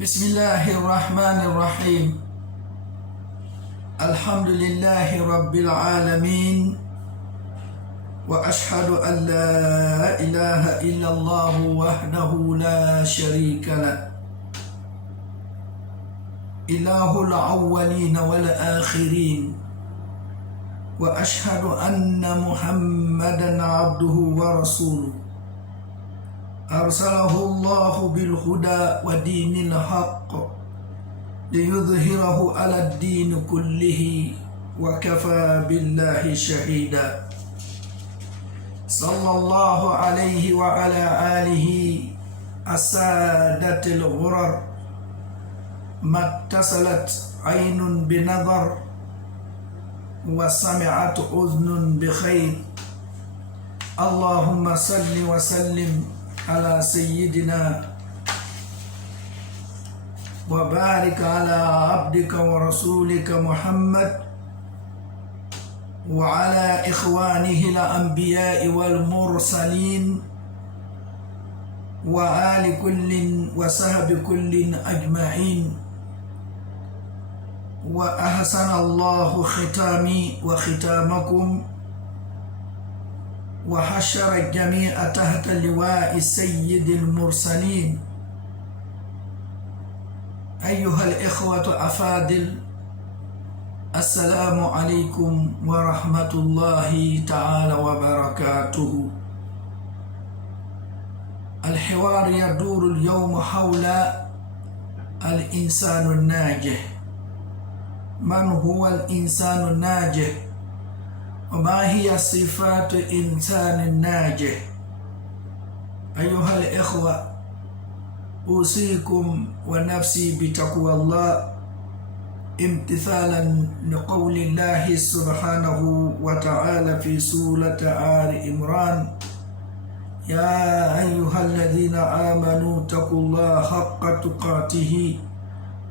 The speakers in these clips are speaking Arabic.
بسم الله الرحمن الرحيم. الحمد لله رب العالمين، وأشهد أن لا إله إلا الله وحده لا شريك له، إله الأولين والآخرين، وأشهد أن محمدًا عبده ورسوله، أرسله الله بالهدى ودين الحق ليظهره على الدين كله، وكفى بالله شهيدا. صلى الله عليه وعلى آله السادة الغرر، ما اتصلت عين بنظر وسمعت أذن بخير. اللهم صل وسلم على سيدنا وبارك على عبدك ورسولك محمد وعلى إخوانه الأنبياء والمرسلين وآل كل وصحب كل أجمعين. وأحسن الله ختامي وختامكم، وحشر الجميع تحت لواء السيد المرسلين. أيها الإخوة الأفاضل، السلام عليكم ورحمة الله تعالى وبركاته. الحوار يدور اليوم حول الإنسان الناجح. من هو الإنسان الناجح؟ وما هي صفات الإنسان الناجح؟ أيها الإخوة، أوصيكم ونفسي بتقوى الله، امتثالا لقول الله سبحانه وتعالى في سورة آل عمران: يا أيها الذين آمنوا اتقوا الله حق تقاته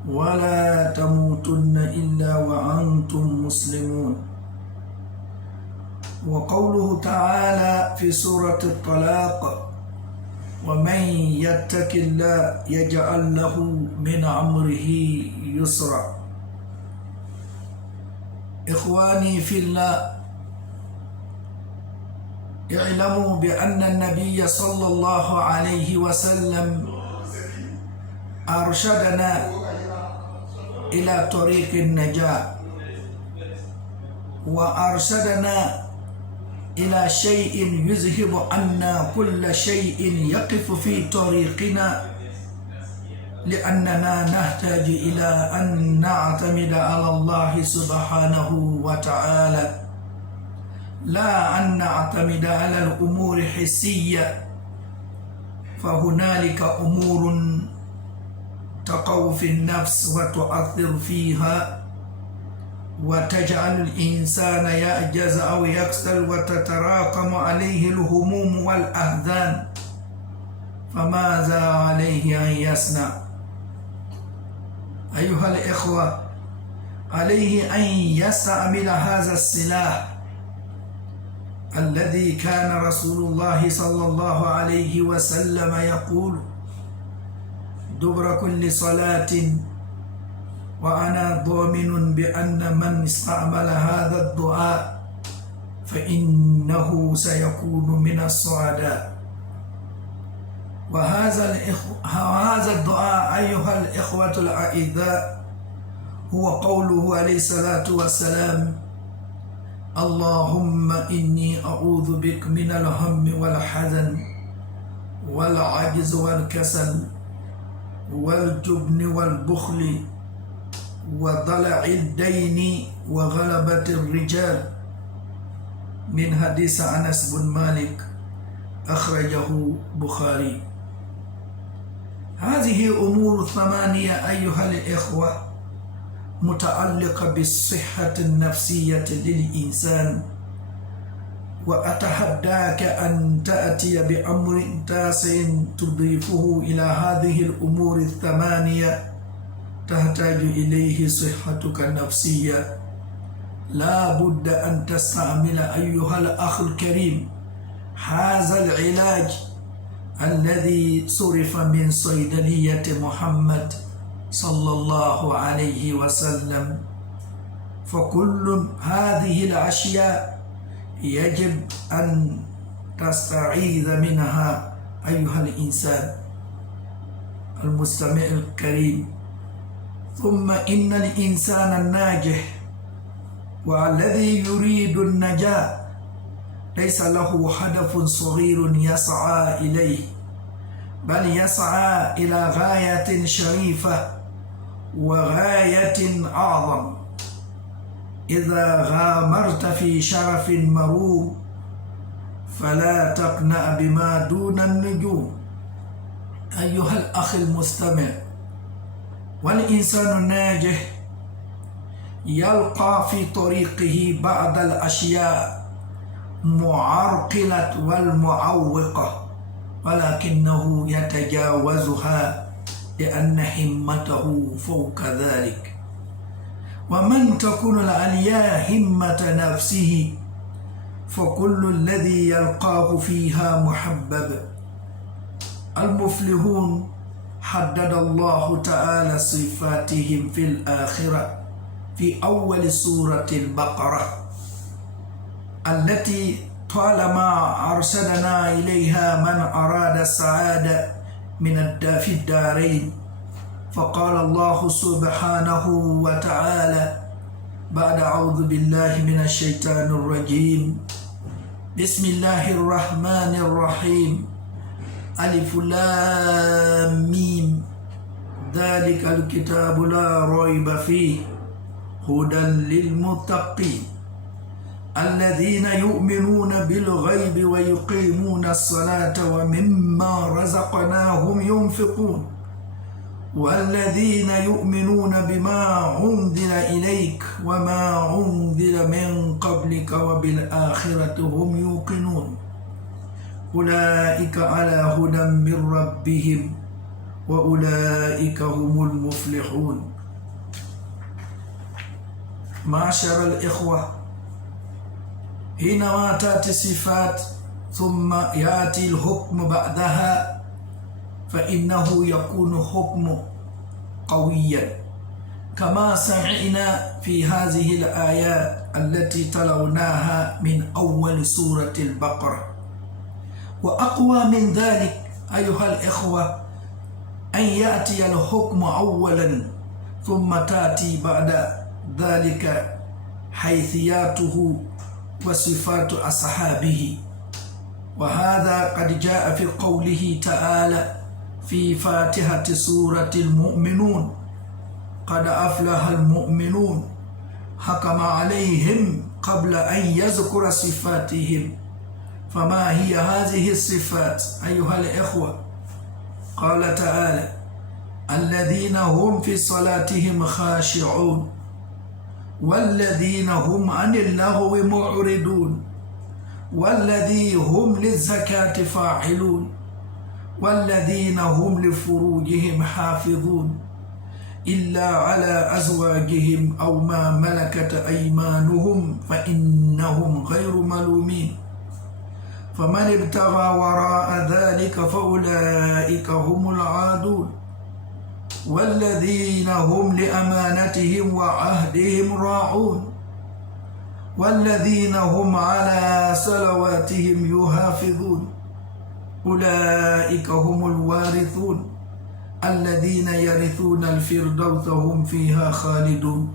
ولا تموتن إلا وأنتم مسلمون. وقوله تعالى في سورة الطلاق: ومن يتق الله يجعل له من أمره يسرا. إخواني في الله، اعلموا بأن النبي صلى الله عليه وسلم أرشدنا إلى طريق النجاة، وأرشدنا إلى شيء يذهب عنا كل شيء يقف في طريقنا، لأننا نحتاج إلى أن نعتمد على الله سبحانه وتعالى، لا أن نعتمد على الأمور الحسية. فهنالك أمور تقع في النفس وتؤثر فيها وتجعل الإنسان يعجز أو يكسل وتتراكم عليه الهموم والأحزان، فماذا عليه أن يصنع؟ أيها الإخوة، عليه أن يستعمل هذا السلاح الذي كان رسول الله صلى الله عليه وسلم يقول دبر كل صلاة: وأنا ضامن بأن من استعمل هذا الدعاء فإنه سيكون من السعداء. وهذا الدعاء أيها الإخوة الأعزاء هو قوله عليه الصلاة والسلام: اللهم إني أعوذ بك من الهم والحزن والعجز والكسل والجبن والبخل وضلع الدين وغلبة الرجال، من حديث أنس بن مالك، أخرجه بخاري. هذه أمور ثمانية أيها الإخوة متعلقة بالصحة النفسية للإنسان، وأتحداك أن تأتي بأمر تاسع تضيفه إلى هذه الأمور الثمانية تحتاج إليه صحتك النفسية. لا بد أن تستعمل أيها الأخ الكريم هذا العلاج الذي صرف من صيدلية محمد صلى الله عليه وسلم. فكل هذه الأشياء يجب أن تستعيذ منها أيها الإنسان المستمع الكريم. ثم إن الإنسان الناجح والذي يريد النجاة ليس له هدف صغير يسعى إليه، بل يسعى إلى غاية شريفة وغاية أعظم. إذا غامرت في شرف مروم فلا تقنع بما دون النجوم أيها الأخ المستمع. والإنسان الناجح يلقى في طريقه بعض الأشياء معرقلة والمعوقة، ولكنه يتجاوزها لأن همته فوق ذلك. ومن تكون العليا همة نفسه فكل الذي يلقاه فيها محبب. المفلحون حدد الله تعالى صفاتهم في الآخرة في أول سورة البقرة التي طالما أرشدنا إليها من أراد السعادة في الدارين. فقال الله سبحانه وتعالى بعد أعوذ بالله من الشيطان الرجيم: بسم الله الرحمن الرحيم، ألف لام ميم، ذلك الكتاب لا ريب فيه هدى للمتقين الذين يؤمنون بالغيب ويقيمون الصلاة ومما رزقناهم ينفقون والذين يؤمنون بما أنزل إليك وما أنزل من قبلك وبالآخرة هم يوقنون أولئك على هدى من ربهم وأولئك هم المفلحون. معاشر الإخوة، حينما تأتي الصفات ثم يأتي الحكم بعدها فإنه يكون حكم قويا، كما سمعنا في هذه الآيات التي تلوناها من أول سورة البقرة. وأقوى من ذلك أيها الإخوة أن يأتي الحكم أولا ثم تأتي بعد ذلك حيثياته وصفات أصحابه. وهذا قد جاء في قوله تعالى في فاتحة سورة المؤمنون: قد أفلح المؤمنون، حكم عليهم قبل أن يذكر صفاتهم. فما هي هذه الصفات أيها الإخوة؟ قال تعالى: الذين هم في صلاتهم خاشعون والذين هم عن اللغو معرضون والذين هم للزكاة فاعلون والذين هم لفروجهم حافظون إلا على أزواجهم أو ما ملكت أيمانهم فإنهم غير ملومين فمن ابتغى وراء ذلك فأولئك هم العادون والذين هم لأمانتهم وعهدهم راعون والذين هم على صلواتهم يحافظون أولئك هم الوارثون الذين يرثون الفردوس هم فيها خالدون.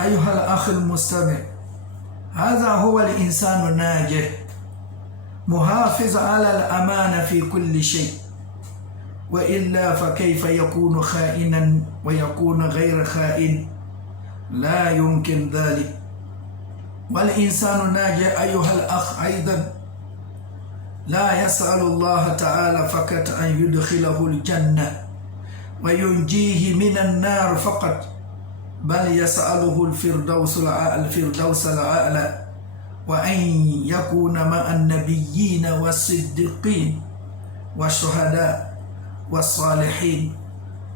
أيها الأخ المستمع، هذا هو الإنسان الناجح، محافظ على الأمانة في كل شيء، وإلا فكيف يكون خائنا ويكون غير خائن؟ لا يمكن ذلك. والإنسان الناجح أيها الأخ أيضا لا يسأل الله تعالى فقط أن يدخله الجنة وينجيه من النار فقط، بل يسأله الفردوس الأعلى وأن يكون مع النبيين والصديقين والشهداء والصالحين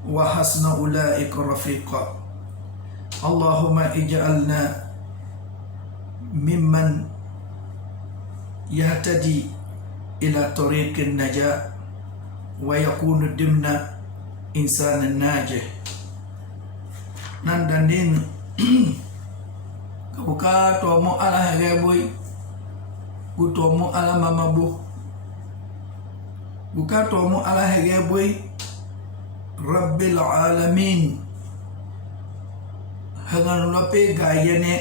وحسن أولئك رفيقا. اللهم اجعلنا ممن يهتدي إلى طريق النجاة ويكون ضمن إنسان الناجح نندن كوكا تومو على هجابوي كتومو على مامابو كوكا تومو على هجابوي رب العالمين هغان لوبي غاينه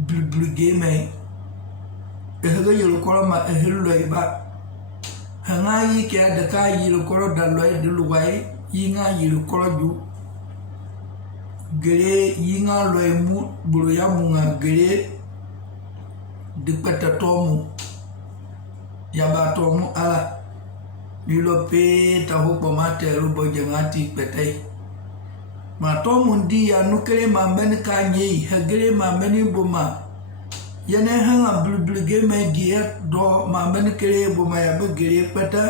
بلبلغيمي هغا يلوكورو ما هلويبا hanga yi ke da ka yi lokoro da loy duluwai yinga yi lokoro ju gere yinga loy mu bulu ya mu nga gere de pata tomu ya ba tomu ala ni lo pe ta ho po mate ru bo jangati petai ma tomu ndi ya nukere ma ben ka nyi hagere ma ben buma yane hanga bulbulge me giya do ma ben kere bo ma ya be gere pata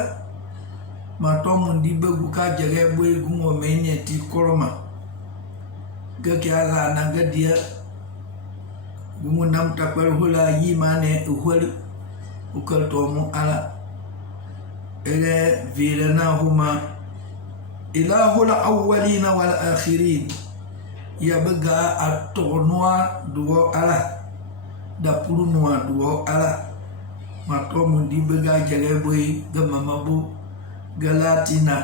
ma to mun di be ka jage boy gumo me ne ti koroma ga kya la na ga dia gumo nam ta per hula yi mane uhol ukal to mu ala ele virana huma ilahul awwalina wal akhirin ya baga atonwa duo ala da puru noa duo ala mato mundi bega jage boy gama mabu galatina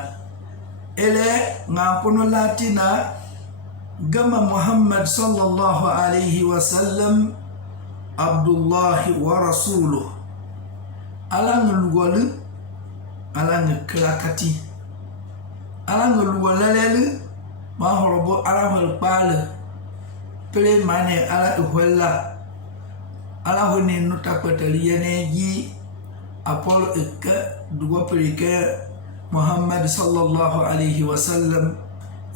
ele ngakono latina gama Muhammad sallallahu alaihi wasallam Abdullah wa rasuluh ala ngulwolu ala ngklakati ala ngulwolele ma horobo ala hol pale pele mane ala uhwella ala honi nuta pataliane yi apol ek dugo perike Muhammad sallallahu alaihi wasallam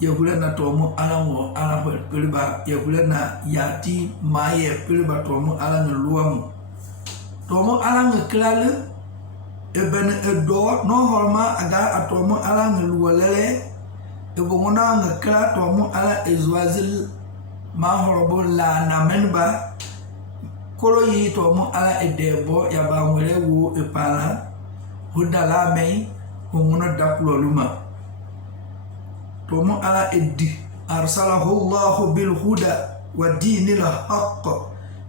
yahulana tomu ala wo ala hol pelba yahulana yati maye pelba tomu ala nluamu tomu ala nklale eben edo no horma aga atomu ala nluwalele ebongona ngkla tomu ala ezwazil ma horobo la namenba kolo yi to mo ala edebo ya ba mwele wo epala hudala mai homono dapulo luma to mo ala eddi arsalahu Allah bil huda wa dinil haqq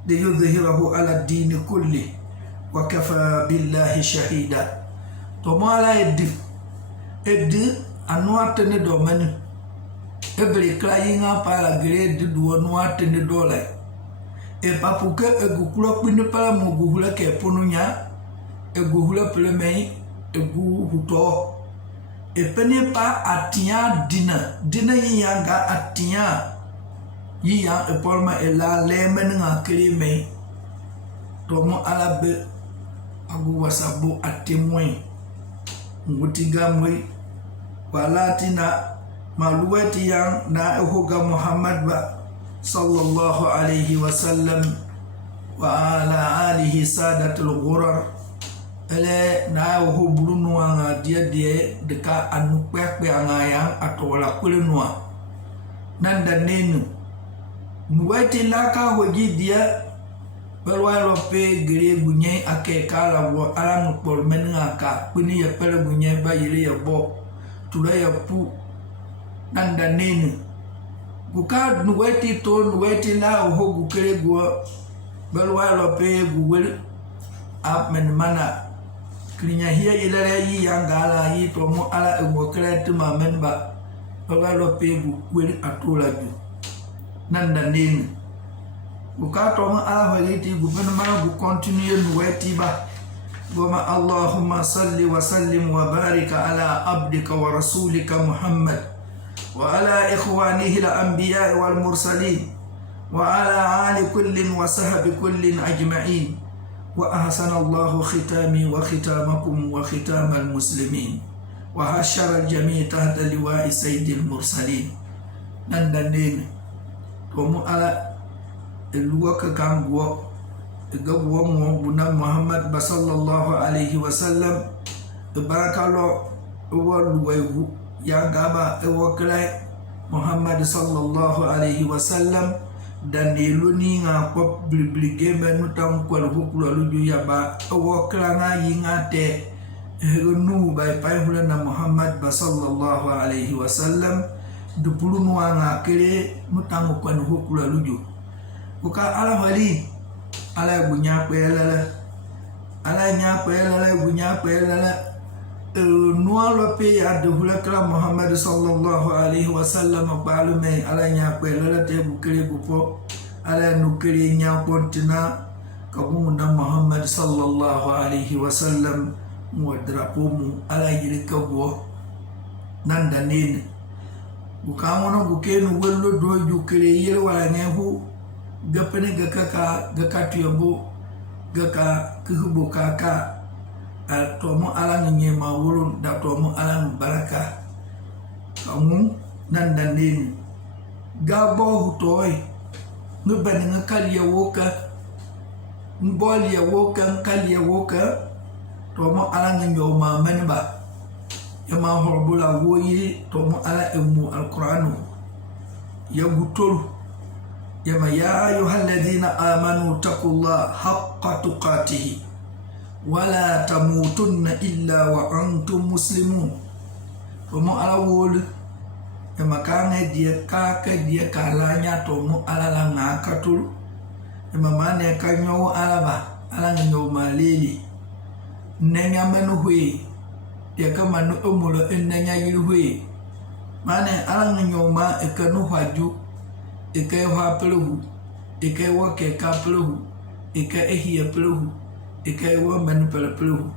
liyudhhirahu ala din kulli wa kafa billahi shahida to mo ala eddi anuate ne do mani ebri krayinga pala grade do nuate ne dole e papuke egukula pine pala muguhula ke pununya eguhula plemei egu huto e pene pa atia dina yanga atia yiya e porma e la lemen nga krime tomo alabe agu wasabu atemwe ngutiga mwe walatina maluwati yang na ehoga Muhammad ba sallallahu alaihi wasallam wa ala alihi sadatul ghurar ele na ho brunu anga dia deka anu pepe anga yang atola kulenua nanda nenu nuwati laka hoji dia balwa lope gere bunye ake kala wo ala no por menga ka kuni ya pele bunye ba yire ya bo tula ya pu nanda nenu buka nuweti to nuweti la ho gukere go balwa lope guwel ap men mana klinya hiya ilare yi yangala yi to mo ala egokre tu ma men ba balwa lope guwel atola ju nanda nenu buka to mo ala holiti guben ma gu continue nuweti ba goma Allahumma salli wa sallim wa barik ala abdika wa rasulika Muhammad وعلى إخوانه الأنبياء والمرسلين وعلى آل كل وصحب كل أجمعين وأحسن الله ختامي وختامكم وختام المسلمين وحشر الجميع تحت لواء سيد المرسلين نندنين تومو على الوقت كان بو بنا محمد صلى الله عليه وسلم بارك الله والويه yang gaba ewakrai Muhammad sallallahu alaihi wasallam dan diluni ngapop bli game nutang kwal huklo luju ya ba ewakra nga yingate nu bai pai hula na Muhammad sallallahu alaihi wasallam du pulu nuanga kere mutango kwa nuhu kula luju uka ala hali ala gunya kwelala ala nya kwelala gunya kwelala nualo pe ya du hula kala Muhammad sallallahu alaihi wasallam balu me ala nya kwelala te bukere gupo ala nukere nya kontina kabunda Muhammad sallallahu alaihi wasallam mo drapo mu ala yiri kago nanda nene bukamono bukenu wello do jukere yere wala nehu gapene gaka tuyobo gaka kuhubo kaka tomo ala nyema wulun da tomo ala baraka kamu nanda nene gabo hutoy ngubani ngakali ya woka mboli ya woka nkali ya woka tomo ala nyoma manba yama horbula woyi tomo ala emu alquranu ya gutolu yama ya ayyuhalladhina amanu taqullaha haqqa tuqatih wala tamutunna illa wa antum muslimun tomo ala wol yama kanga dia kalanya tomo ala la ngakatul yama mane kanyo ala nyoma leli nenya manu hui ya kama nu umulo nenya yilu hui mane ala nyoma ekanu haju eke ha pelu eke wa ke ka pelu eke ehia pelu eke wa manu pelu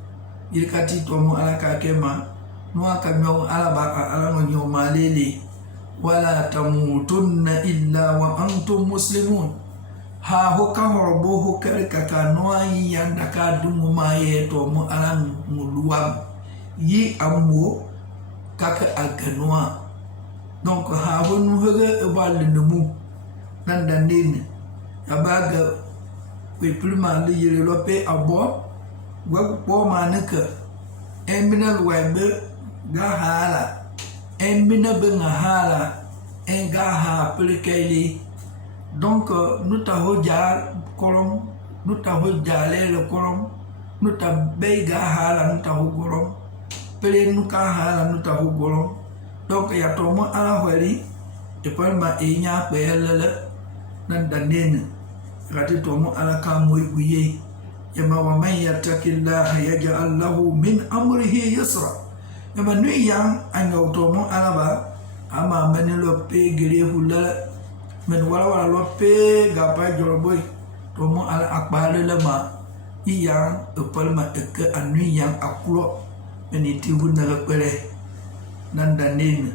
yikati tomo ala ka kema nu aka nyo ala ba ala nyoma lele wala tamutunna illa wa antum muslimun ha hoka horobo hokere kaka noa yanda ka dungu maye to mo alan muluam yi ammo kaka aganoa donc ha wonu hege balindemu nanda nene abaga we pluma le yele lope abo gbo manaka eminal webe ga hala emina be ngahala enga ha plikeli. Donc, nous t'avons déjà colom, nous t'avons déjà le colom, nous t'avons béga hala, nous t'avons colom, pelé nous hala, nous t'avons colom. Donc, il y a tout le monde à la wari, et pas ma enya pelle, nandanene, raté tout le monde à la camoui bouillé, yama waman yatakillah yaj'al lahu min amrihi yusra. Yama nui yang anga tout le monde à la ba, ama menelo pe gere hulala. Men wala lope gapa joroboy tomo ala akbale lama iyang epalma eke anu yang akulo meniti huna lepere nandanin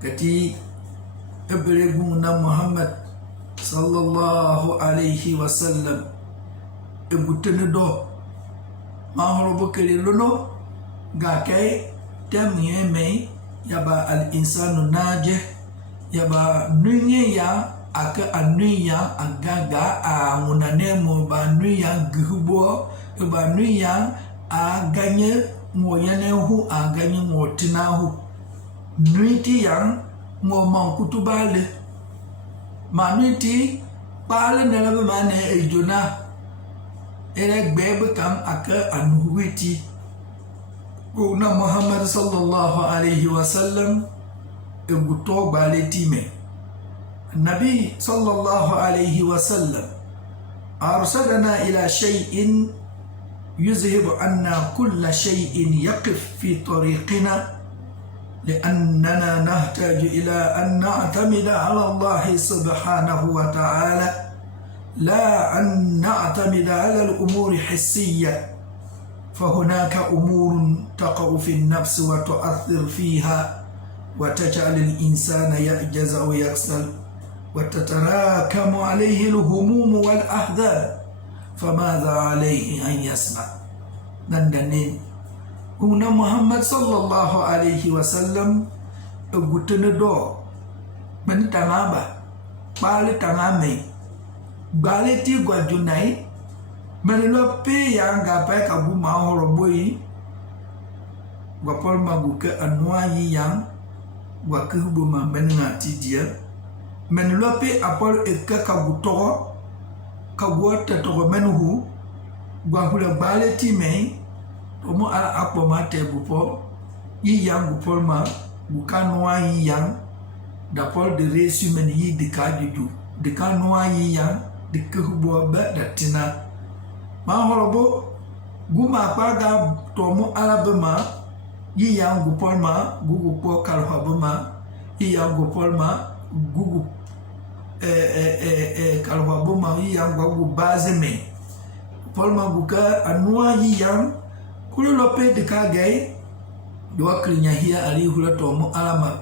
kati ebere guna Muhammad sallallahu alaihi wasallam ebutene do mahorobo kele lono gakai temye me yaba al insanu najih yaba nunye ya aka anuya agaga a munane mo ba nuya gubo ba nuya aganye mo yane hu aganye mo tinahu nuiti yang mo man kutubale manuiti pale nelabe mane ejona ere gbebe kam aka anuwiti kuna Muhammad sallallahu alaihi wasallam ebuto baletime النبي صلى الله عليه وسلم أرسلنا إلى شيء يذهب عنا كل شيء يقف في طريقنا لأننا نحتاج إلى أن نعتمد على الله سبحانه وتعالى لا أن نعتمد على الأمور الحسية فهناك أمور تقع في النفس وتؤثر فيها وتجعل الإنسان يعجز أو يكسل وتتراكم عليه الهموم والأحزان فماذا عليه أن يسمع نندنين هنا محمد صلى الله عليه وسلم أقول دو من تنابا بالي تنامي بالي تيغوا جناي من لو بي يانغا باي كابو ما هربوي وقال ما بوك أنواعي يان وكهبو ما بننا تيديا men lope apol eka kabuto kabuata to menuhu gwa hula bale time tomo ala akpo ma te bupo yi yang bupol ma bukan noa yi yang da pol de resu men yi de ka juju de ka noa yi yang de kubo ba da tina ma horobo guma pa ga tomo ala bema yi yang bupol ma gugu po kalha bema yi yang bupol ma gugu kalha bema yi yang gugu bazeme pol ma buka anua yi yang kulo lope de ka gai doa klinya hia ali hula tomo alama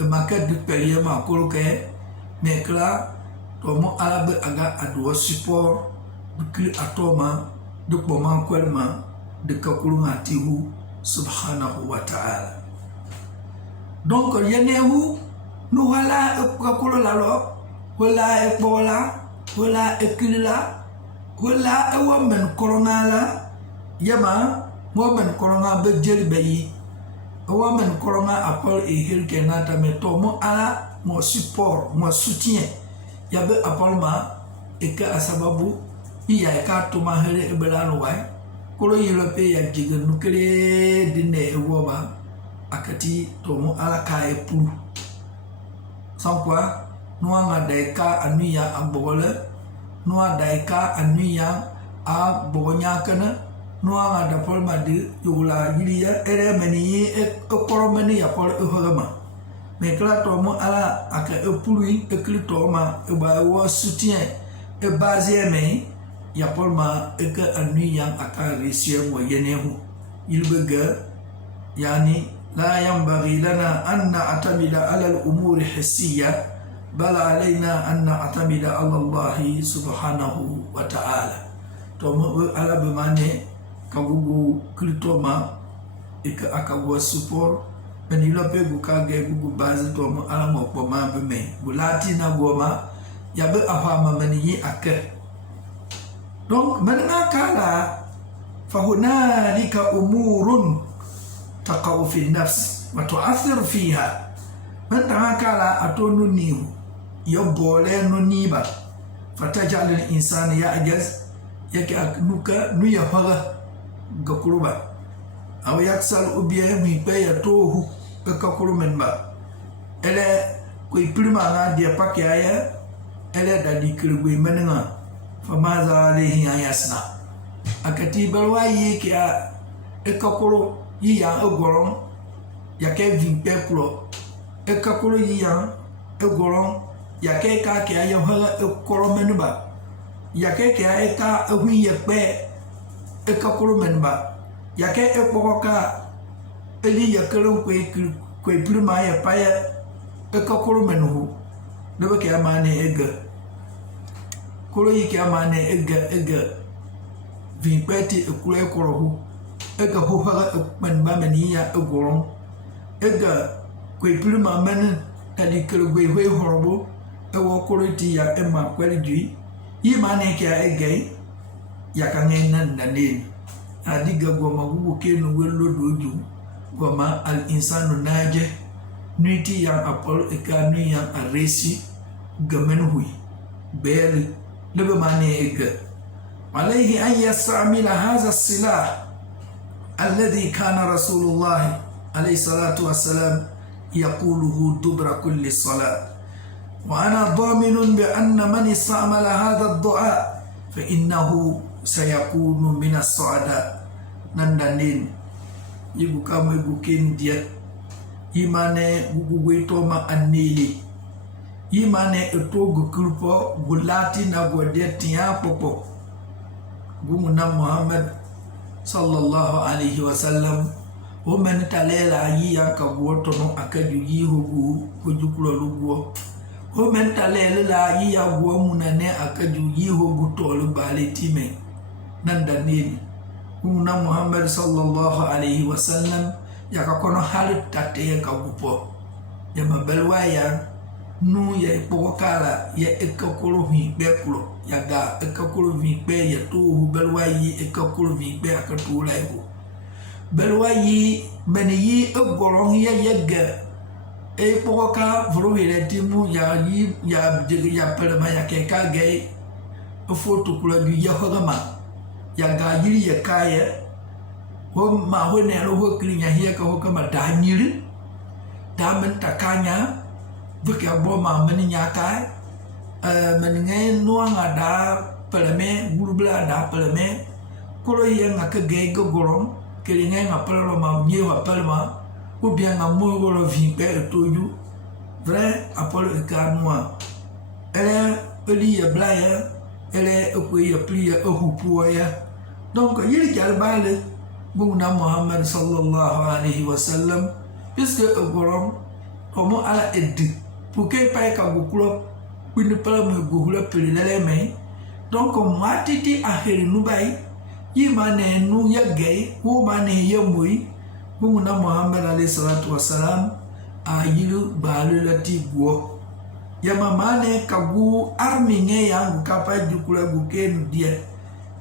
maka de pelia ma kulo ke mekla tomo alabe aga adua support de atoma de poma kwelma de kakulu ngatihu subhanahu wa ta'ala. Donc yenehu no wala kakulu lalo wala ebola wala ekila wala ewamen koronala yama woman koronga be jeli bayi woman koronga apol e hilke nata me tomo ala mo support mo soutien yabe apol ma eka asababu iya eka tuma hele ebelano wai kolo yelo pe ya jiga nukere dine ewoba akati tomo ala ka epulu sampwa noanga daika anuya ambole noa daika anuya a bonya kana noa da pol madi yula yiria ere meni e koromeni ya pol ehogama me kla to mo ala aka epului eklito ma e ba wo soutien e base me ya pol ma e ka anu yang aka resie mo yenehu ilbega yani la yanbaghi lana an na'tamida ala al-umuri hissiya bal alaina an na'tamida ala Allah subhanahu wa ta'ala to mo ala be mane kagugu klitoma ika akagwa support benilo pe guka ge gugu base to mo ala mo po ma be me bulati na goma ya be afama mani ake donc menanga kala fa hunalika umurun taqaw fi nafs wa tu'athir fiha menanga kala atonu niu yo bole no niba fatajal al insan ya ajaz yake nuka nuya haga gakuruba aw yaksal ubiya mi pe ya tohu kakuru menba ele ko iprima na dia pakke aya ele da dikirgwe menanga famaza alayhi ayasna akati balwayi ki a ekakuru yi ya egoron yake vimpe kulo ekakuru yi ya egoron yake ka ki aya haga ekoro menba yake ki aya ehui yepe ekakuru menba yake ekpoka eli yakelo kwe prima ya paya ekakuru menhu lebe ke amane ega kolo yi ke amane ega vimpeti ekule ekorohu ega hoha menba meniya egoron ega kwe prima men tadi kelgwe hwe horobo ewo koloti ya ema kwelji yi mane ke ega yakange nan nanin adiga goma gugu kenu welo doju goma al insanu naje nuiti yang apol ekanu yang aresi gamen hui beli lebe mane ega alayhi an yastamila hadha silah alladhi kana rasulullah alayhi salatu wassalam yaquluhu dubra kulli salat wa ana dhaminun bi anna man istamala hadha ad-du'a fa innahu sayakunu minas su'ada nandanin ibu kamu ibu kindia imane gugu toma anili imane etogo kulpo gulati na godeti ya popo gumuna Muhammad sallallahu alaihi wasallam o men talela yi akagoto no akaju yi hogu kujukulo lugo o men talela yi agwo munane akaju yi hogu tolu balitime nandanini kuna Muhammad sallallahu alaihi wasallam yakakono halit tate kagupo ya mabelwa ya nu ya ipokala ya ekakuru hi bekulo ya ga ekakuru hi be ya tu belwa yi ekakuru hi be akatula ibu belwa yi meni yi egoron ya yega ipoka vuru ile timu ya yi ya pelema ya keka gay foto kula bi ya hogama ya ga yiri ya kaya ho ma ho ne ho klinya hia ka ho kama da nyiri da men takanya vika bo ma men nya kai men ngai nuanga da peleme gurubla da peleme kolo ia nga ke ge go gorom ke ngai nga pelo ma mie wa pelma ou bien nga mo go vi pe toju vrai apolo e kanwa eli ya blaya ele ko ya plia o hupo ya donc yiri jal bale bugna Muhammad sallallahu alaihi wasallam puisque gorom como ala eddi pour que pa ka gokulo wini pala mo gokulo pelele me donc matiti aheri nubai yimane nu ya gay ko mane yemui bugna Muhammad alaihi salatu wasalam ayilu balu lati go yama mane kagu armi nge yang kapa jukula guken dia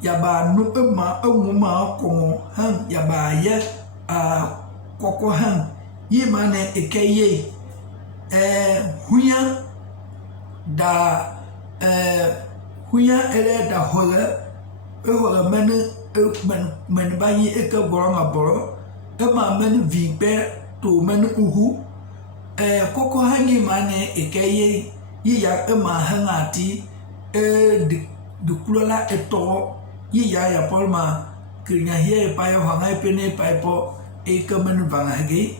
yaba nu umma ko han yaba ya koko han yimane ekeye huya da huya ele da hola men bayi eka boronga boro ema men vipe to men uhu koko hangi mane ekeye ya ema hangati de kulola eto ya ya polma krinya hie pa yo hangai pene pa po ekamen bangage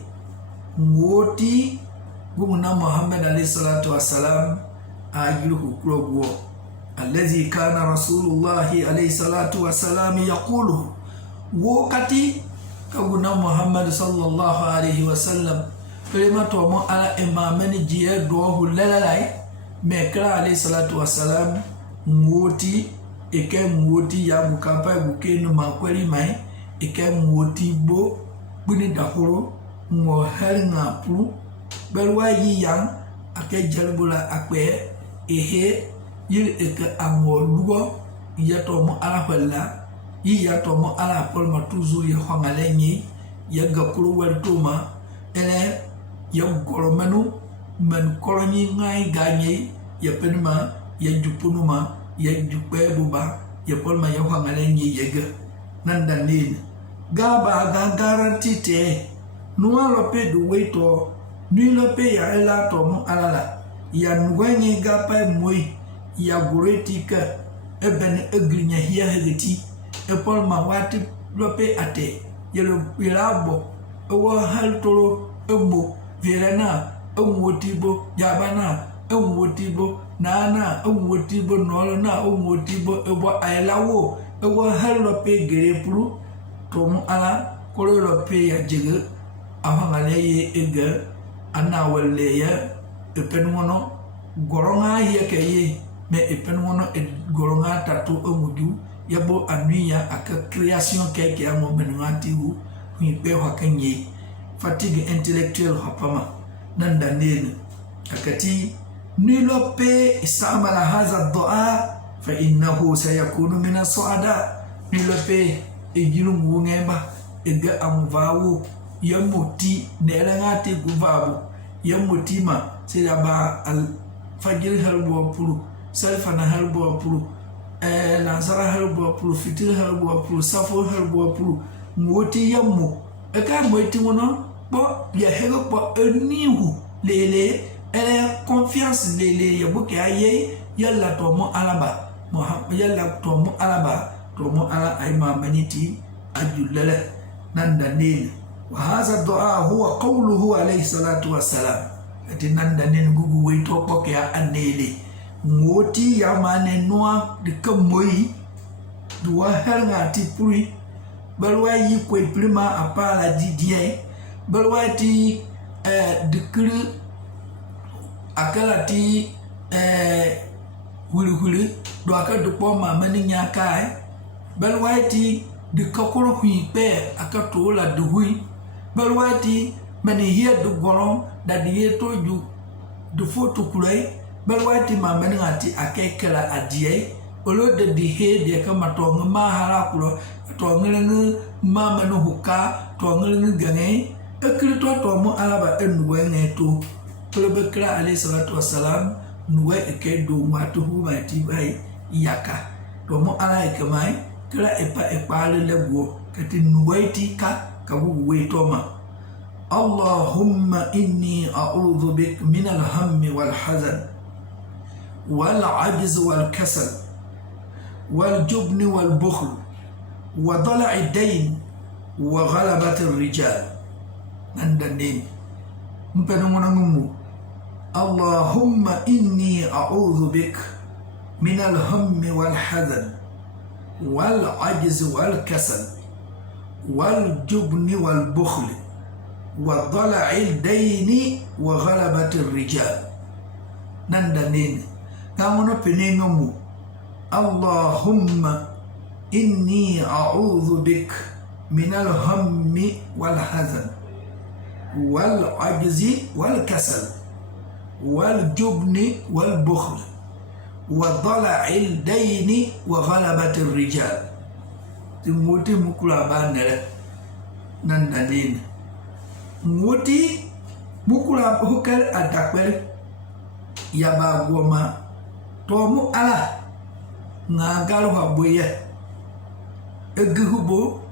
ngoti gumuna Muhammad alaihi salatu wassalam ajilu kulogo الذي كان رسول الله عليه الصلاة والسلام يقول وقتي كغنا محمد صلى الله عليه وسلم فلما توما على إمامنا جيه دوه للاي مكرا عليه الصلاة والسلام موتي إكا موتي يا مكابا بكين ماكولي ماي إكا موتي بو بني دهورو موهر نابلو بلوا ييان أكا جلبولا أكوه إيه yiri eke amolugo yato mo ala wala yi yato mo ala pol ma toujours ya khangale ni ya gakuru wertuma ele ya goromanu men koloni ngai ganye ya penma ya jupunuma ya jupe buba ya pol ma ya khangale ni yega nanda nini gaba ga garanti te nuwa lope du weito ni lope ya ela to mo ala ya ngwenye gapa moi ya goretika eben egrinya hia hegeti epol ma wati lope ate yelo wilabo ewo haltoro embo virana emwotibo yabana emwotibo nana emwotibo nolna emwotibo ebo ailawo ewo halope gerepuru tomu ala kolo lope ya jege afangale ye ege ana wale ya epenwono goronga hia keye me epenwono goronga tatu omudu yabo anuya aka création keke amo menwati hu pe hakanye fatigue intellectuelle hapama nanda nene akati nilope istamala hadha dua fa innahu sayakunu min as-suada nilope ejilu ngemba ega amvawo yamuti nelangati guvabu yamutima sedaba al fajr halbo pulu salfana halbo pulu lansara halbo pulu fitir halbo pulu safo halbo pulu ngoti yamu eka ngoti wono bo ya hego bo enihu lele confiance lele yabuke aye yalla to mo alaba Muhammad yalla to mo alaba to mo ala ayma maniti ajulala nanda nil wa hadha du'a huwa qawluhu alayhi salatu wassalam ati nanda nin gugu weito poke ya anele ngoti ya mane noa de kamoi duwa herga ti puri balwa yi kwe prima apala didie balwa ti de kru akala ti huli do aka do po ma mani nyaka balwa ti de kokoro hui pe aka to la de hui balwa ti mani hier de goron da die toju de foto kulai balwati mamani ngati akekela adie olo de dihe de kama tonga mahara kulo tonga mama no huka tonga ngane ekri to mo alaba enwe neto probekra alayhi salatu wassalam nuwe ekedo matu humati bai yaka to mo ala ekamai kra epa le lewo kati nuwaiti ka wetoma Allahumma inni a'udhu bik min al-hammi wal-hazan wal-'ajz wal-kasal wal-jubn wal-bukhl wa dala'i ad-dayn wa ghalabati ar-rijal. Nandanin mpenongonangumu Allahumma inni a'udhu bik min al-hammi wal-hazan wal-'ajz wal-kasal wal-jubn wal-bukhl wa dala'i ad-dayn wa ghalabati ar-rijal. Nandanin kamono penengomu Allahumma inni a'udhu bik min al-hammi wal-hazan wal-'ajzi wal-kasal wal-jubni wal-bukhl wa dala'i al-dayn wa ghalabati ar-rijal. Timuti mukula bandere nandanin muti mukula hukal adakwel yaba goma tomu ala ngagal habuye egubo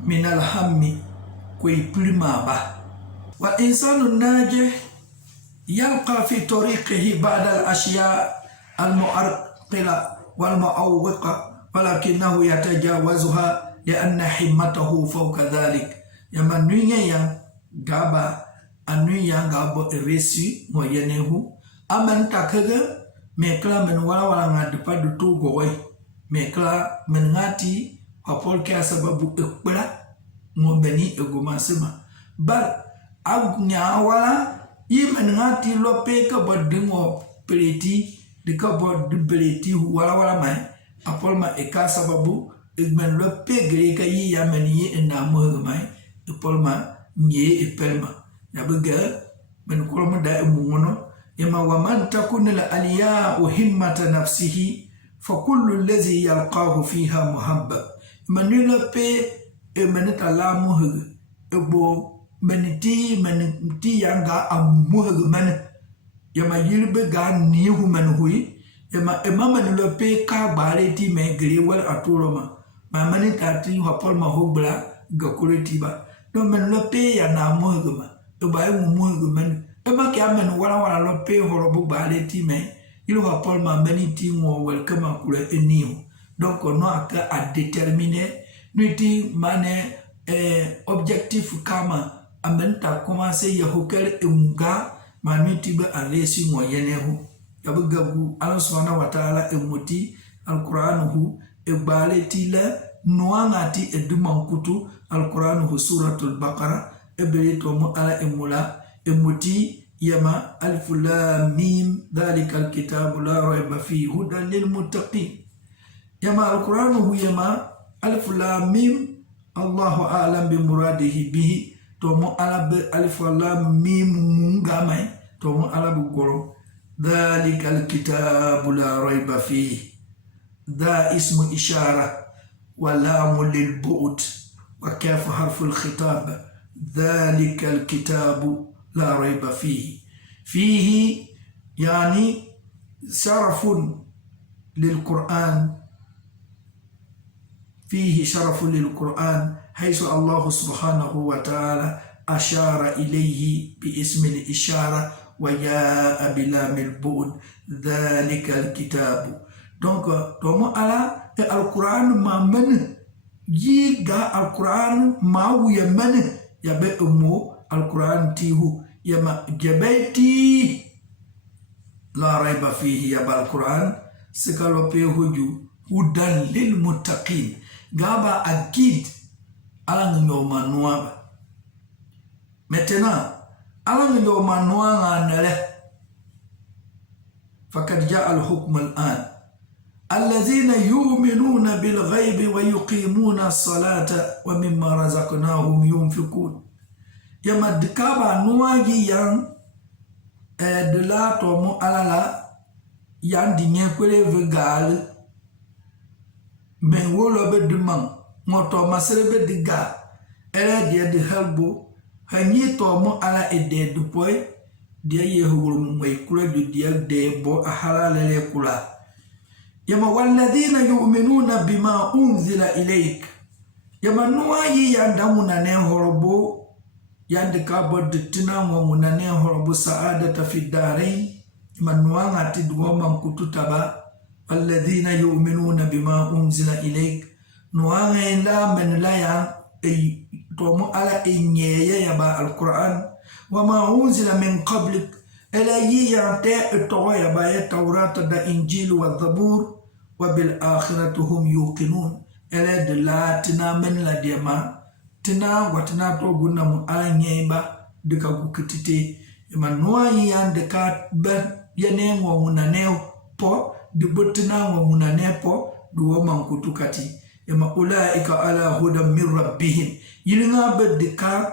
min al-hammi kwe prima ba wa insanu naji yalqa fi tariqihi ba'da al-ashya al-mu'arqila wal-mu'awwiqa walakinahu yatajawazuha li'anna himmatahu fawqa dhalik. Yama nuinga yang gaba anu yang gabo eresi moyenehu aman takaga mekla men wala ngadepa dutu goy mekla men ngati apol ke sababu ekbra ngobeni egumasema bal agnya wala yimen ngati lope ka bodingo peleti de ka bod beleti wala mai apol ma eka sababu egmen lope gre ka yi yameni ena mo mai apol ma nye epelma yabuga men kuloma da emungono yama waman takun al aliya himmata nafsihi fa kullu alladhi yalqahu fiha muhabbab manila pe emenita la muhug ebo meniti yanga amuhug man yama yilbe ga nihu man hui yama manila pe ka bare ti me gri wal atuloma ma manita ti hopol ma hobla ga kuleti ba no men lope ya na muhug ma to ba muhug man ema ke amen wala lope horobu bare ti me ilu hopol ma maniti ngo welcome akure eniu. Donc on a à déterminer nuiti mane objectif kama amenta commencer ya hokel emuga manuiti be alesi moyenehu yabugabu Allah subhanahu wa ta'ala emuti alquranuhu ebaleti la noangati edumankutu alquranuhu suratul baqara ebelito mo ala emula emuti yama alif lam mim dhalikal kitabu la rayba fihi hudan lil muttaqin. Yama al-Quran hu yama alif lam mim Allahu a'lam bi muradihi bihi to mo ala be alif lam mim mungamai to mo ala bu goro dhalikal kitabu la rayba fihi dha ismu ishara wa lam lil bu'd wa kaf harfu al-khitab dhalikal kitabu la rayba fihi yani sharafun lil Quran فيه شرف للقرآن حيث الله سبحانه وتعالى أشار إليه باسم الإشارة وجاء بلام البعد ذلك الكتاب. Donc tomo ala القرآن ما من يجا القرآن ما ويمن يبقى أمو القرآن تيهو يما جبيتي لا ريب فيه يبقى القرآن سكالو بيهوجو هدى للمتقين gaba agid alang nyoma nuaba. Maintenant alang nyoma nuanga nale fakad jaa al-hukm al-an alladhina yu'minuna bil ghaibi wa yuqimuna as-salata wa mimma razaqnahum yunfiqun. Yama dikaba nuagi yang de la tomo alala yang dinye kwele vegal men wolo be dumang moto masere be diga era dia de helbo hanyi to mo ala ede dupoy dia yehuru moy kula du dia de bo ahalale le kula yama walladhina yu'minuna bima unzila ilayk Yamanua yi yanda munane horobo yande kabo ditina wa munane horobo saadata fi darain yamanua ngati duwa mankututaba alladhina yu'minuna bima unzila ilayk nuanga ila men la ya tomo ala inyeye ya ba alquran wama unzila min qablik ila yi yante to ya ba ya tawrata da injil wa zabur wa bil akhirati hum yuqinun ele de la tina men la diama tina watina to gunna mu anye ba de ka gukitite ma noa yan de ka ben yene ngo munaneo po de botina ngo munane po do man kutukati ma ulaika ala hudam min rabbihim yilinga be de ka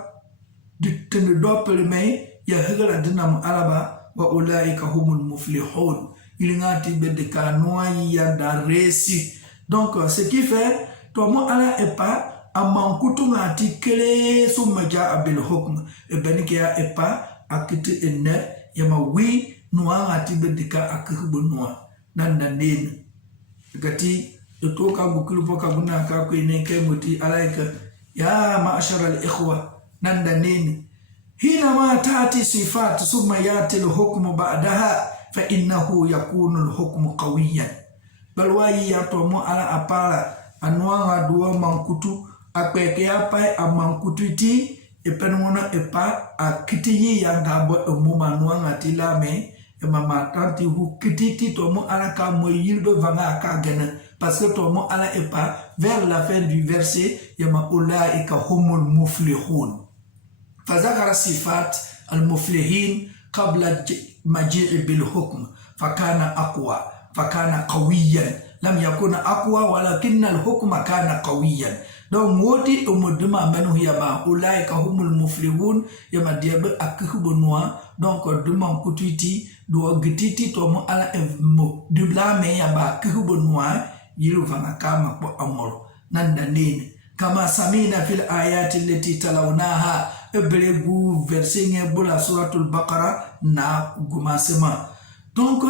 de tene dopel me ya hegala dinam alaba wa ulaika humul muflihun yilinga ti be de ka noa yan da resi. Donc, ce qui fait, toi, moi, ala epa, a mankutu ngati kele sumaja abil hukm, e benikia epa, akite ene, yama wi, noa ngati bedika akihubu noa, nanda nene. Gati, yotoka bukilupo kabuna kakwe neke muti alaika, ya maashara al-ikhwa, nanda nene. Hina ma tati sifat summa yati al-hukmu ba'daha, fa innahu yakunu al-hukmu qawiyan. Balwayi ya tomo ala apala anuanga duwa mankutu akweke apa a mankutu ti epenwona epa a kitiyi ya ngabo emuma nuanga tilame emama tanti hu kititi tomo ala ka moyildo vanga ka gena parce que tomo ala epa vers la fin du verset yama ulaika humul muflihun fazakara sifat al muflihin qabla maji'i bil hukm fakana aqwa fakana qawiyan lam yakuna aqwa walakinna al-hukma kana qawiyan. Donc modi umuduma manu yaba ulaika humul muflihun yama diabe akubunwa donc duma kutuiti do gititi to mo ala mo dubla me yaba akubunwa yilu fanga kama po amoro nanda nene kama samina fil ayati allati talawnaha ebregu verset ngebula suratul baqara na gumasema. Donc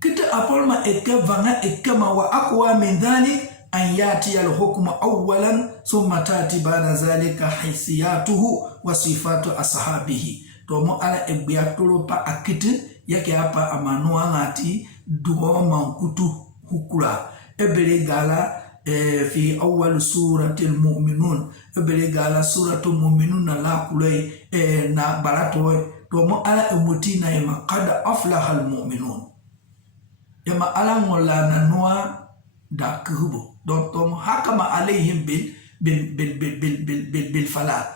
kita apolma eke vanga ekema wa aqwa min dhalik an yati al-hukmu awwalan thumma tati ba'da zalika haysiyatuhu wa sifatu ashabihi. Tomo ala ebiatoro pa akiti yake hapa amanua ngati duwa mankutu hukula ebele gala fi awwal surati al-mu'minun ebele gala suratu mu'minun la kulay na barato tomo ala emutina yama qad aflaha al-mu'minun yama ala ngola na noa da kubo donc tom hakama alayhim bil fala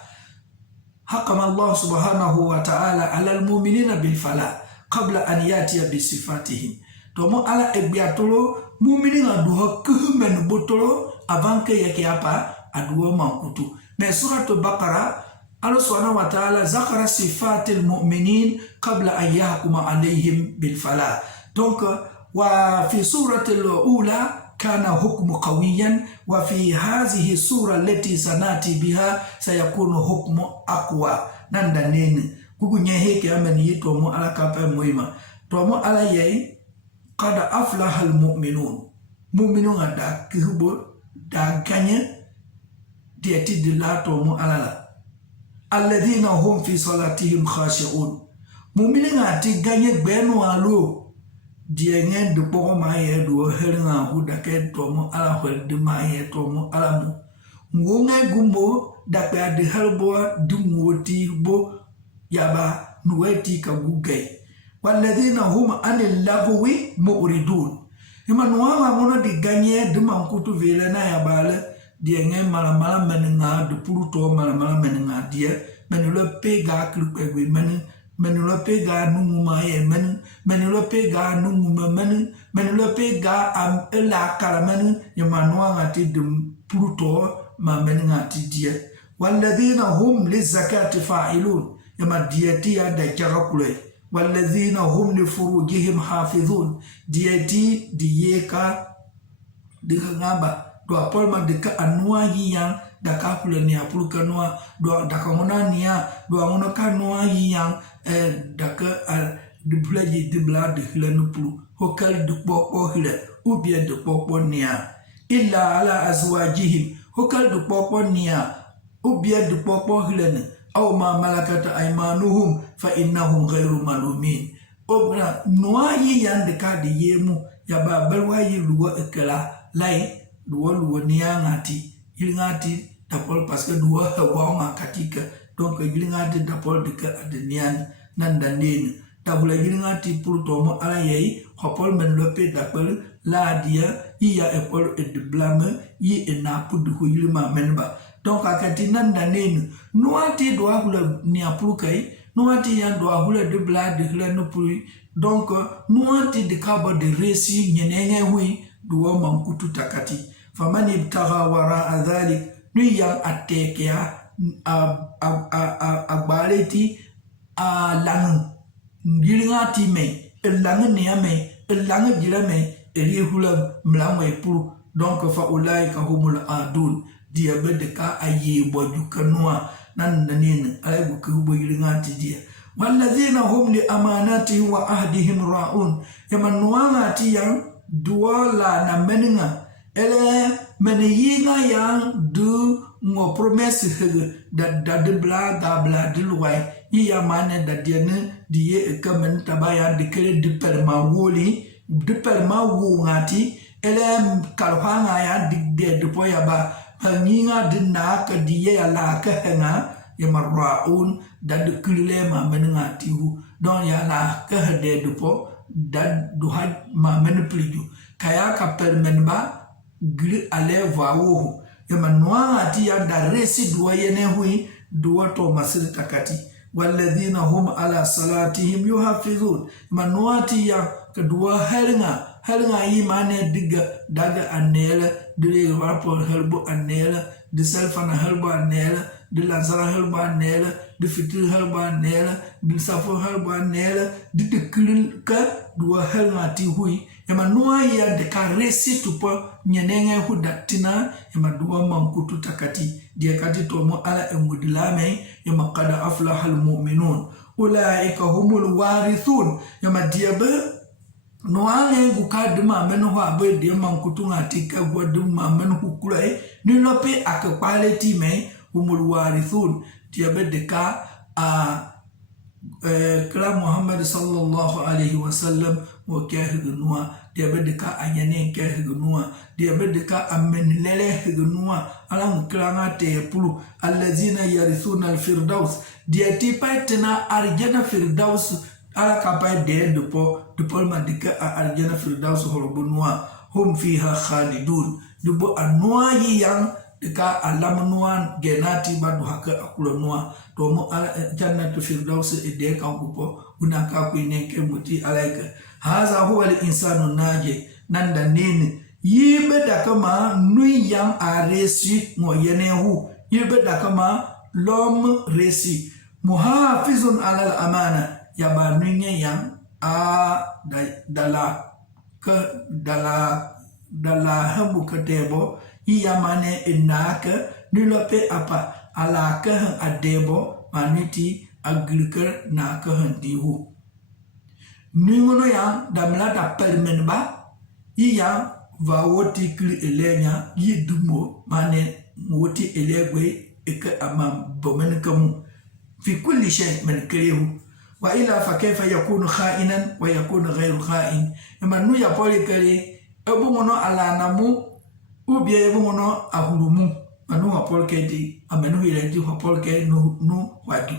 hakama Allah subhanahu wa ta'ala ala al-mu'minina bil fala qabla an yatiya bi sifatihim tomo ala ebiatolo mu'minina do kumen botolo avant que yake hapa aduwa mankutu mais suratul baqara Allah subhanahu wa ta'ala zakara sifatil mu'minin qabla an yahkuma alayhim bil fala. Donc وفي سورة الأولى كان حكم قويا وفي هذه السورة التي سنأتي بها سيكون حكم أقوى نندنين كوكو هيك أمن يتومو على كابا مهمة تومو على يي قد أفلح المؤمنون مؤمنون دا كهبو دا غاني ديتي دلا تومو على لا الذين هم في صلاتهم خاشعون مؤمنين أتي غاني بينو علو diengen de poko maye do helna hudake tomo ala hol de maye tomo ala mo ngonga gumbo dakba de halbo dumoti bo yaba nuweti ka gugay walladhina hum anil lagwi muridun ima nuwa ngono di ganye de mankutu vele na yabale diengen mala menenga de puruto mala menenga dia menule pega klupegwe menulope ga nunguma ye menulope ga nunguma menulope ga am ela karamanu yamanwa ngati dum pluto ma meningati dia walladhina hum lizakati fa'ilun yama diati ya da jarakule walladhina hum li furujihim hafizun diati diyeka dikangaba do apolma dika anwa yang daka pula ni apuluka noa do daka mona niya do ngono ka noa yang daka dubla ji dubla de hilanu pulu hokal du popo hile ou bien de popo niya illa ala azwajihim hokal du popo nia ubia du popo hilene aw ma malakata aymanuhum fa innahum ghayru malumin obra noayi yande ka de yemu ya ba balwa yi luwa ekala lai luwa niangati ilngati tapol parce que luwa hawa ma katika donc ilngati tapol de ka adnian nan dandene tabula ilngati pour tomo ala yayi hopol men lope tapol la dia iya epol et de blame yi enapu de huyilma menba donc akati nan dandene noati doa hula ni aprukai noati yan doa hula de bla de hula no puri donc noati de kaba de resi nyenenge hui doa mankutu takati famani ibtaga wara dhalik ni yang atekea abaleti lang ngilingati me lang ne me lang jira me eri hula mlamwe puru donc fa ulaika humul adun dia bedeka ayi bojuka noa nan nanin ay bu ku boyilingati dia walladhina hum li amanatihim wa ahdihim ra'un yaman nuangati yang duala na meninga ele meniyinga yang du ngo promesse da de bla de loy iya mane da diene die kamen tabaya de kele de perma woli de perma wo ngati ele kalhanga ya de poya ba hanginga dinna ka diye ala ka hanga ya marraun da de kule ma menga tihu don ya la ka de po da du had ma men pliju kaya ka permen ba gri ale vawo ya manwa ati ya da resi duwa yene hui duwa to masir takati walladhina hum ala salatihim yuhafizun manwa ati ya duwa helnga yi mane diga daga anela de rapport helbo anela de selfana helbo anela de lazara helbo anela de fitil helbo anela de safo helbo anela de dekil ka duwa helnga ti hui yama noa ya de ka resi tupo nyenenge hu datina yama duwa mankutu takati dia kati tomo ala emudilame yama qada aflaha almu'minun ulaika humul warithun yama dia be noale gukaduma menho abe dia mankutu ngatika gwaduma menho kulai nilope akapale time humul warithun dia be de ka kala Muhammad sallallahu alaihi wasallam wa kahidunwa dia bedeka anyane kahidunwa dia bedeka amenlele hidunwa alam klanga te pulu allazina yarithuna alfirdaus dia tipatena arjana firdaus ala kapai de depo madika arjana firdaus horobunwa hum fiha khalidun dubo anwa yang deka alam nuan genati badu haka akula nua tomo ala jannatu firdaus ide ka kupo unaka kuine ke muti alaika haza huwa al-insanu naji nanda nini yibe dakama nui yang aresi ngoyenehu yibe dakama lom resi muhafizun ala al-amana yaba nunye yang dala hamu katebo iya mane enaka nilope apa alaka adebo maniti agriker naka handihu ningono ya damla da permenba iya va woti kli elenya yidumo mane woti elegwe eke ama bomen kamu fi kulli shay min kalihu wa ila fa kayfa yakunu kha'inan wa yakunu ghayru kha'in manu ya poli kali ebumono ala namu ubie ebumono ahulumu manu ha polkedi amenu ilenti ha polke no wadu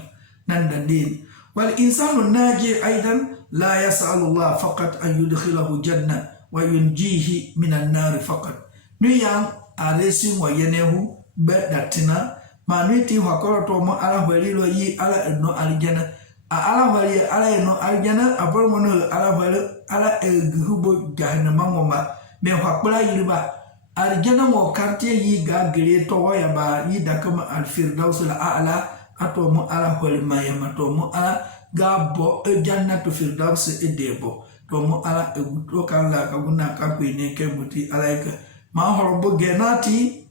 nandandin wal insanu naji aidan la yas'alu Allah faqat an yudkhilahu janna wa yunjihi minan nar faqat niyang aresi wa yenehu bedatina manuiti hakoro to mo ala welilo yi ala no aljana ala wali ala no aljana abor mono ala wali ala gubo jahannama ngoma me hakula yirba aljana mo quartier yi ga gere to ya ba yi dakama al firdaus al a'la atomo ala wali mayama to mo ala gabo jannatu firdaus edebo to mo ala to kala kaguna ka kwine ke muti alaika ma horobo genati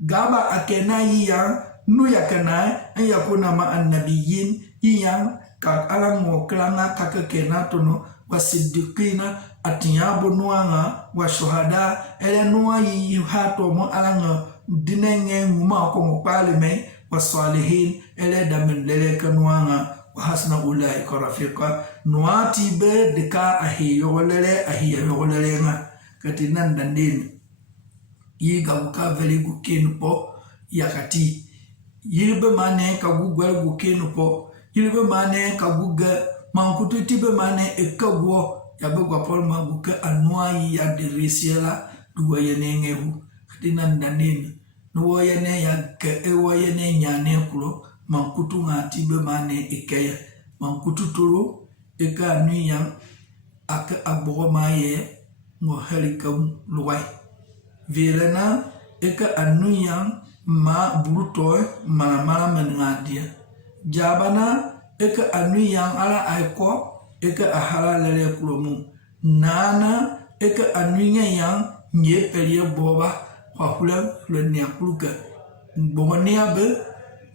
gaba akena yang nu yakana yakuna ma annabiyin yang ka alang mo klanga kakena tono wasidikina atiyabu nuanga wa shuhada ele nuwa yi hato mo alanga dinenge nguma ko mopale me wasalihin ele damin lele kanwanga wa hasna ulai rafiqa nuati be deka ahi yolele ahi yolele nga katinan dandin yiga buka veli gukenu po yakati yirbe mane ka gugwel gukenu po yirbe mane ka gugga mankutu tibe mane ekagwo yabe gwa pol maguka anwai ya dirisiela duwayene ngehu katinan dandin nuwayene ya ke ewayene nyane kulo mankutu ngati be mane ikaya mankutu tulu eka nuyang aka abogo maye ngo helikam luwai virena eka anuyang ma bruto malamala mengadia jabana eka anuyang ala aiko eka ahala lele kulomu nana eka anunya yang nye pelie boba wahula lenia kuluka bomonia be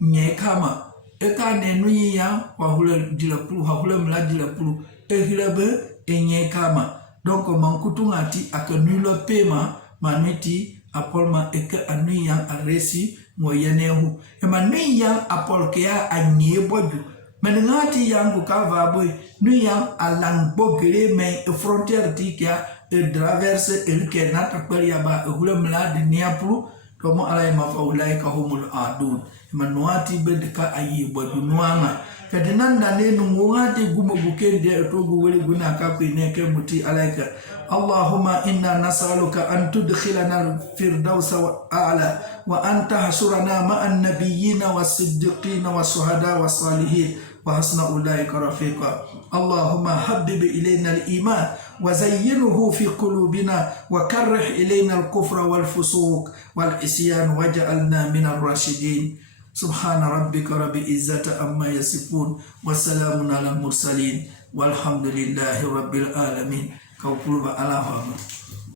nye kama eka nenuyi yang wahula dilapulu wahula mla dilapulu ehila be enye kama donc mankutu ngati aka nulo pema maniti apolma eka anuyi yang aresi moyenehu emanuyi yang apol kea anye boju menengati yang kukava boy nu yang alang bogere me frontière tikia e traverse el kenata kwaliaba hula mladi niapulu tomo alay mafaulai kahumul adun manuati bedeka ayi boju nuanga kadinan dane nungungati gumo bukende togu weli guna kaku ineke muti alaika Allahumma inna nas'aluka an tudkhilana al-firdausa a'la wa anta hasurana ma'an nabiyyina was-siddiqina was-suhada was-salihin wa hasna ulaika rafiqa Allahumma habbib ilayna al-iman wa zayyinhu fi qulubina wa karrih ilayna al-kufra wal-fusuq wal-isyan waj'alna min ar-rashidin subhana rabbika rabbil izzati amma yasifun wa salamun alal mursalin walhamdulillahi rabbil alamin kau puluh ala